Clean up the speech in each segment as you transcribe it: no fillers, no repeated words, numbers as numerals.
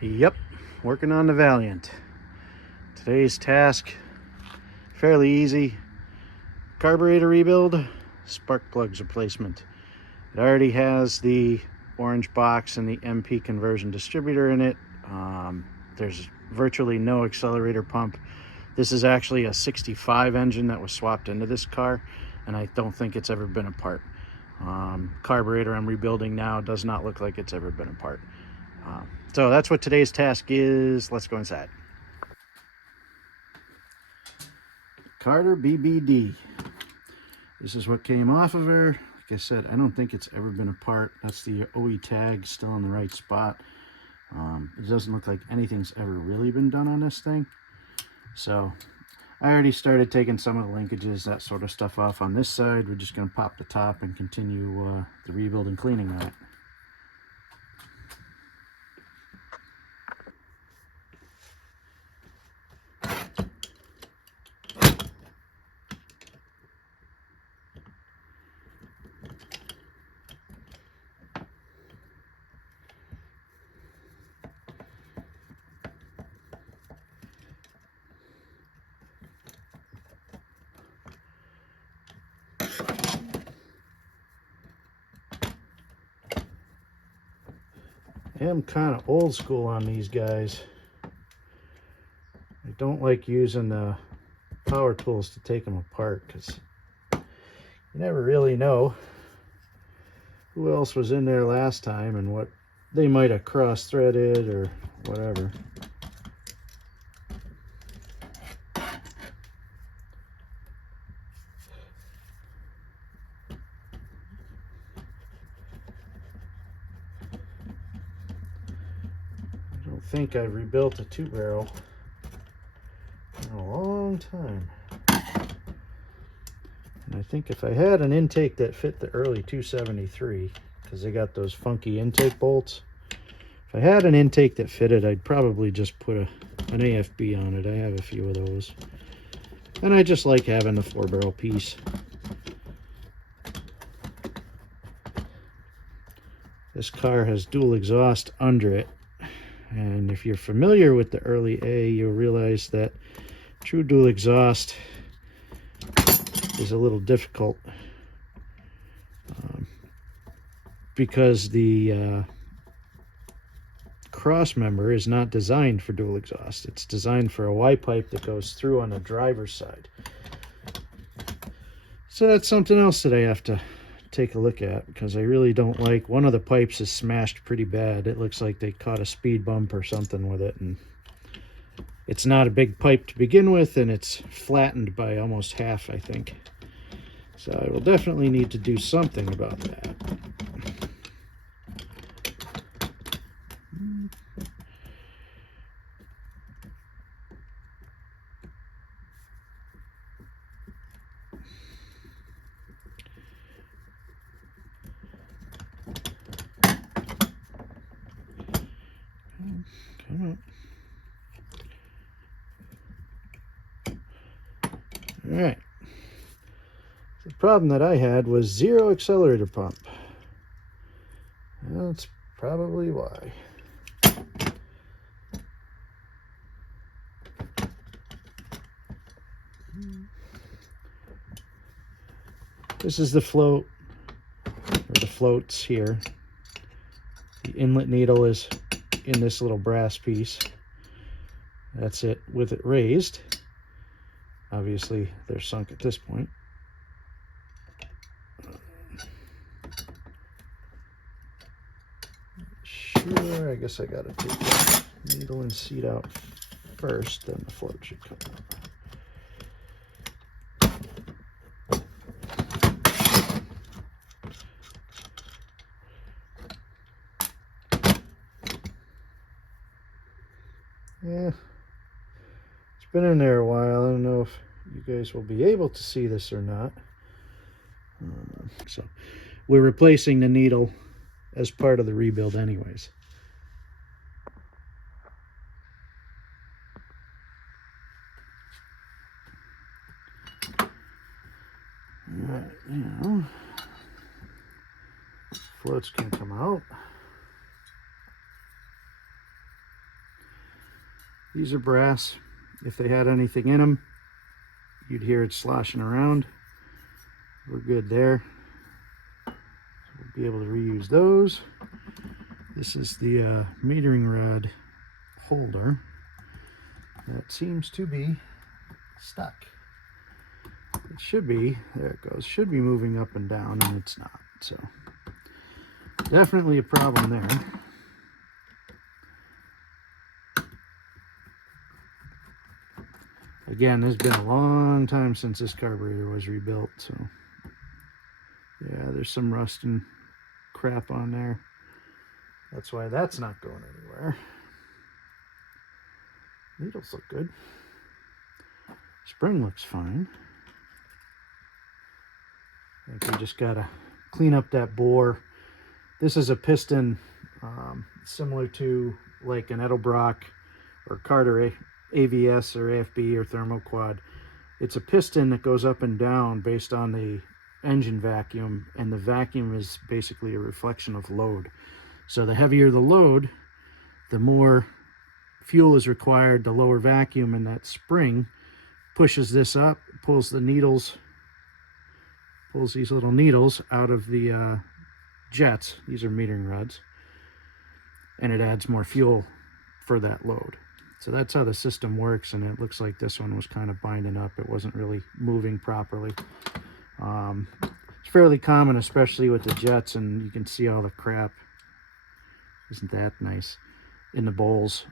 Yep, working on the Valiant. Today's task, fairly easy. Carburetor rebuild, spark plugs replacement. It already has the orange box and the MP conversion distributor in it. There's virtually no accelerator pump. This is actually a 65 engine that was swapped into this car, and I don't think it's ever been apart. Carburetor I'm rebuilding now does not look like it's ever been apart. So that's what today's task is. Let's go inside. Carter BBD. This is what came off of her. Like I said, I don't think it's ever been apart. That's the OE tag still in the right spot. It doesn't look like anything's ever really been done on this thing. So I already started taking some of the linkages, that sort of stuff off on this side. We're just going to pop the top and continue the rebuild and cleaning on it. I am kind of old school on these guys. I don't like using the power tools to take them apart because you never really know who else was in there last time and what they might have cross-threaded or whatever. I don't think I've rebuilt a 2-barrel in a long time. And I think if I had an intake that fit the early 273, because they got those funky intake bolts, if I had an intake that fitted, I'd probably just put an AFB on it. I have a few of those. And I just like having the 4-barrel piece. This car has dual exhaust under it. And if you're familiar with the early A, you'll realize that true dual exhaust is a little difficult because the cross member is not designed for dual exhaust. It's designed for a Y pipe that goes through on the driver's side. So that's something else that I have to take a look at, because I really don't like, one of the pipes is smashed pretty bad. It looks like they caught a speed bump or something with it, and it's not a big pipe to begin with, and it's flattened by almost half, I think. So I will definitely need to do something about that. Come on. All right. The problem that I had was 0 accelerator pump. That's probably why. This is the float, or the floats here. The inlet needle is in this little brass piece. That's it with it raised. Obviously they're sunk at this point. Sure, I guess I gotta take the needle and seat out first, then the float should come out. Yeah, it's been in there a while. I don't know if you guys will be able to see this or not. So we're replacing the needle as part of the rebuild anyways. All right, now floats can come out. These are brass. If they had anything in them, you'd hear it sloshing around. We're good there. So we'll be able to reuse those. This is the metering rod holder that seems to be stuck. It should be, there it goes, should be moving up and down, and it's not. So definitely a problem there. Again, it's been a long time since this carburetor was rebuilt, so yeah, there's some rust and crap on there. That's why that's not going anywhere. Needles look good. Spring looks fine. I think we just gotta clean up that bore. This is a piston similar to like an Edelbrock or Carter AVS or AFB or Thermoquad. It's a piston that goes up and down based on the engine vacuum, and the vacuum is basically a reflection of load. So the heavier the load, the more fuel is required, the lower vacuum, and that spring pushes this up, pulls the needles, pulls these little needles out of the jets. These are metering rods, and it adds more fuel for that load. So that's how the system works, and it looks like this one was kind of binding up. It wasn't really moving properly. It's fairly common, especially with the jets, and you can see all the crap. Isn't that nice? In the bowls.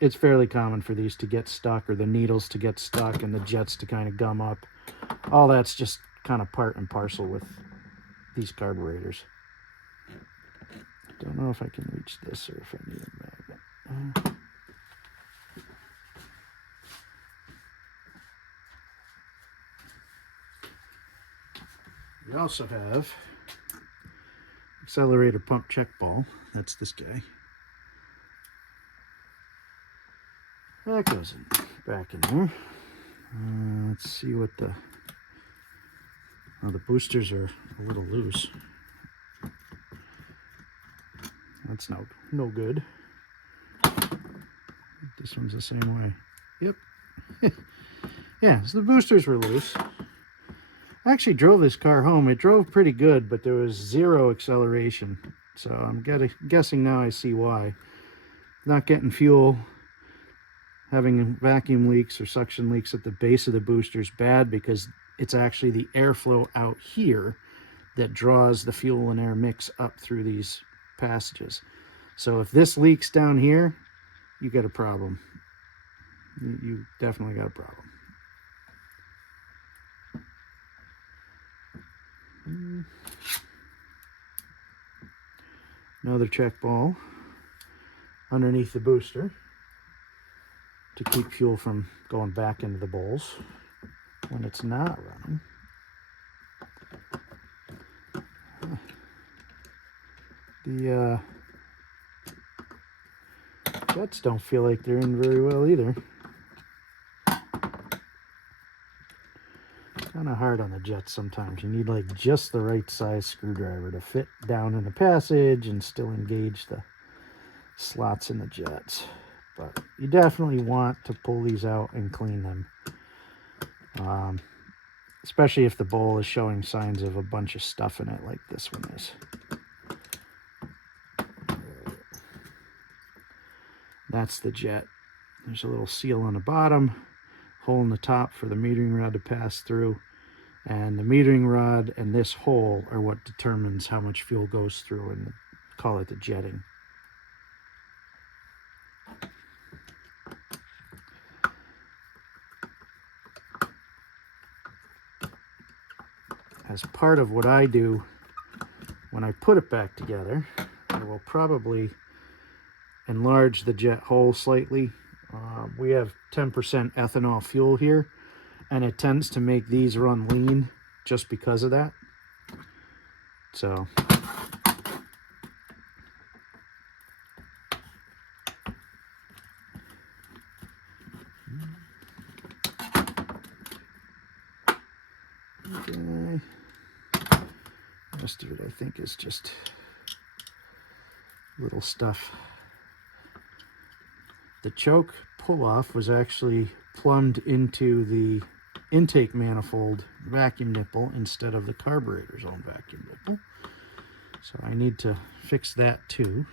It's fairly common for these to get stuck, or the needles to get stuck, and the jets to kind of gum up. All that's just kind of part and parcel with these carburetors. Don't know if I can reach this or if I need a magnet. We also have accelerator pump check ball. That's this guy. That goes in, back in there. Let's see what the boosters are a little loose. That's no good. This one's the same way. Yep. Yeah, so the boosters were loose. I actually drove this car home. It drove pretty good, but there was zero acceleration. So I'm guessing now I see why. Not getting fuel, having vacuum leaks or suction leaks at the base of the booster is bad, because it's actually the airflow out here that draws the fuel and air mix up through these passages. So if this leaks down here, you got a problem. You definitely got a problem. Another check ball underneath the booster to keep fuel from going back into the bowls when it's not running. The jets don't feel like they're in very well either. Kind of hard on the jets sometimes. You need like just the right size screwdriver to fit down in the passage and still engage the slots in the jets. But you definitely want to pull these out and clean them. Especially if the bowl is showing signs of a bunch of stuff in it like this one is. That's the jet. There's a little seal on the bottom, hole in the top for the metering rod to pass through, and the metering rod and this hole are what determines how much fuel goes through, and call it the jetting. As part of what I do when I put it back together, I will probably enlarge the jet hole slightly. We have 10% ethanol fuel here, and it tends to make these run lean just because of that. So okay. The rest of it I think is just little stuff. the choke pull-off was actually plumbed into the intake manifold vacuum nipple instead of the carburetor's own vacuum nipple. So I need to fix that too.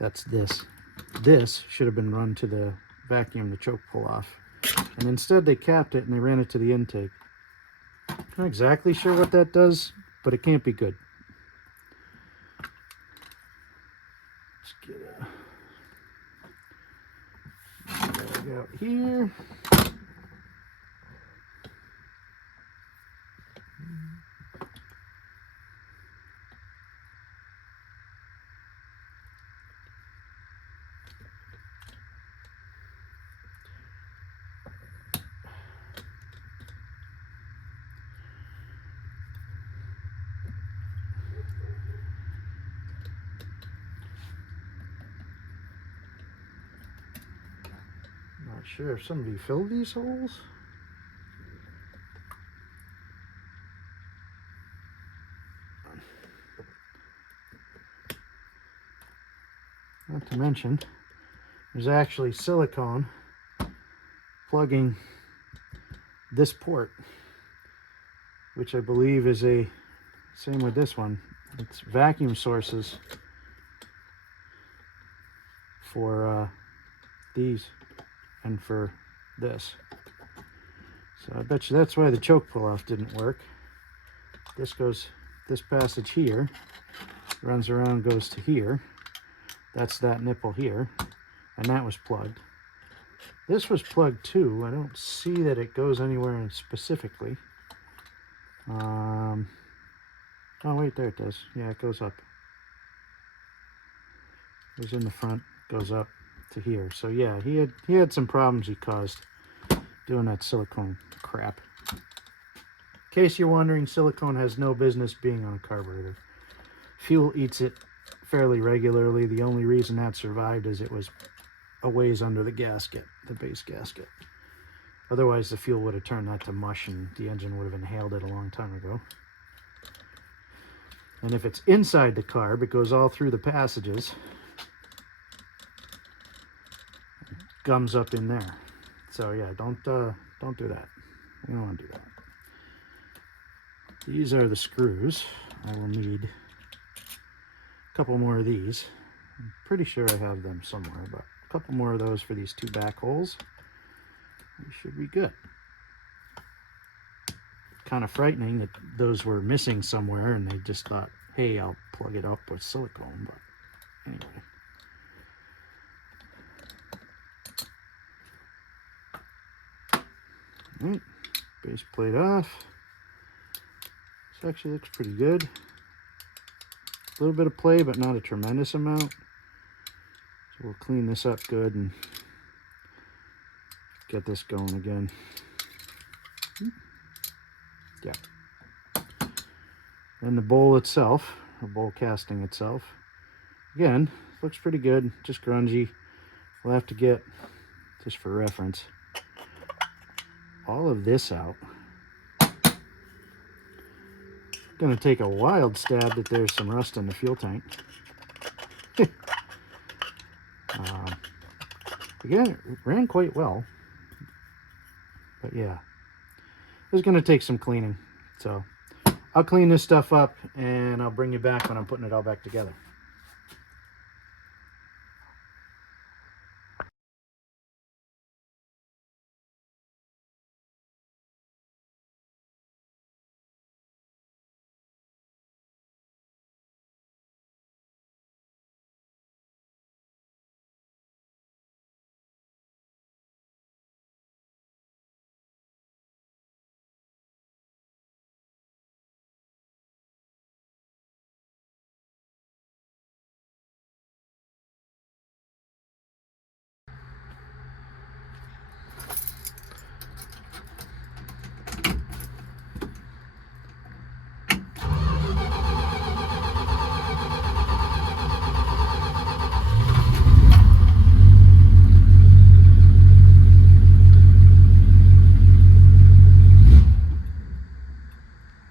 That's this. This should have been run to the vacuum, the choke pull-off. And instead they capped it and they ran it to the intake. I'm not exactly sure what that does, but it can't be good. Let's get it out here. Not sure if somebody filled these holes. Not to mention, there's actually silicone plugging this port, which I believe is a, same with this one, it's vacuum sources for these and for this. So I bet you that's why the choke pull-off didn't work. This goes, this passage here runs around, goes to here. That's that nipple here, and that was plugged. This was plugged too. I don't see that it goes anywhere specifically. Oh wait, there it does. Yeah, it goes up. It was in the front, goes up to here. So yeah, he had some problems he caused doing that silicone crap. In case you're wondering, silicone has no business being on a carburetor. Fuel eats it fairly regularly. The only reason that survived is it was a ways under the gasket, the base gasket. Otherwise the fuel would have turned that to mush and the engine would have inhaled it a long time ago. And if it's inside the carb, it goes all through the passages, gums up in there. So yeah, don't do that. You don't want to do that. These are the screws. I will need a couple more of these. I'm pretty sure I have them somewhere, but a couple more of those for these two back holes. We should be good. Kind of frightening that those were missing somewhere and they just thought, hey, I'll plug it up with silicone, but anyway. All right, base plate off. This actually looks pretty good. A little bit of play, but not a tremendous amount. So we'll clean this up good and get this going again. Yeah. And the bowl itself, or bowl casting itself, again, looks pretty good, just grungy. We'll have to get, just for reference, all of this out. Gonna take a wild stab that there's some rust in the fuel tank. Again, it ran quite well, but yeah, it's gonna take some cleaning. So I'll clean this stuff up and I'll bring you back when I'm putting it all back together.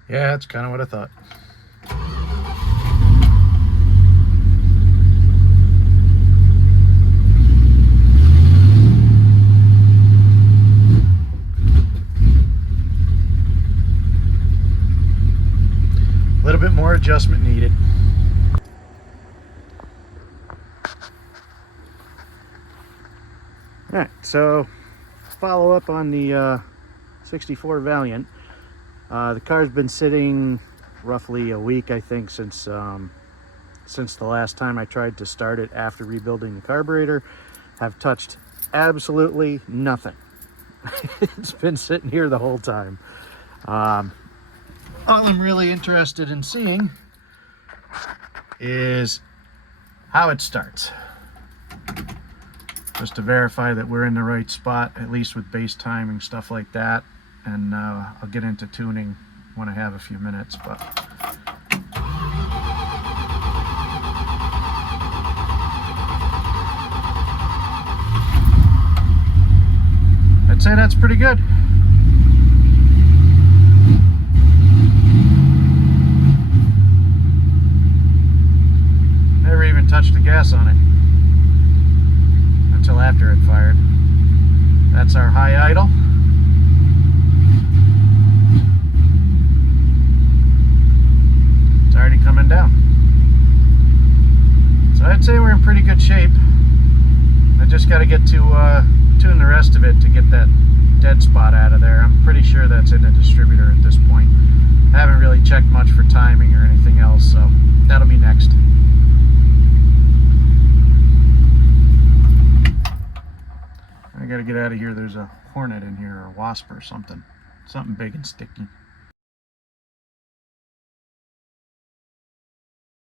Yeah, that's kind of what I thought. bit more adjustment needed. All right, so follow up on the 64 Valiant. The car's been sitting roughly a week, I think, since the last time I tried to start it after rebuilding the carburetor. Have touched absolutely nothing. It's been sitting here the whole time. All I'm really interested in seeing is how it starts, just to verify that we're in the right spot, at least with base timing, stuff like that. And I'll get into tuning when I have a few minutes. But I'd say that's pretty good. Never even touched the gas on it until after it fired. That's our high idle. It's already coming down. So I'd say we're in pretty good shape. I just got to get to tune the rest of it to get that dead spot out of there. I'm pretty sure that's in the distributor at this point. I haven't really checked much for timing or anything else, so that'll be next. I gotta get out of here. There's a hornet in here, or a wasp or something. Something big and sticky.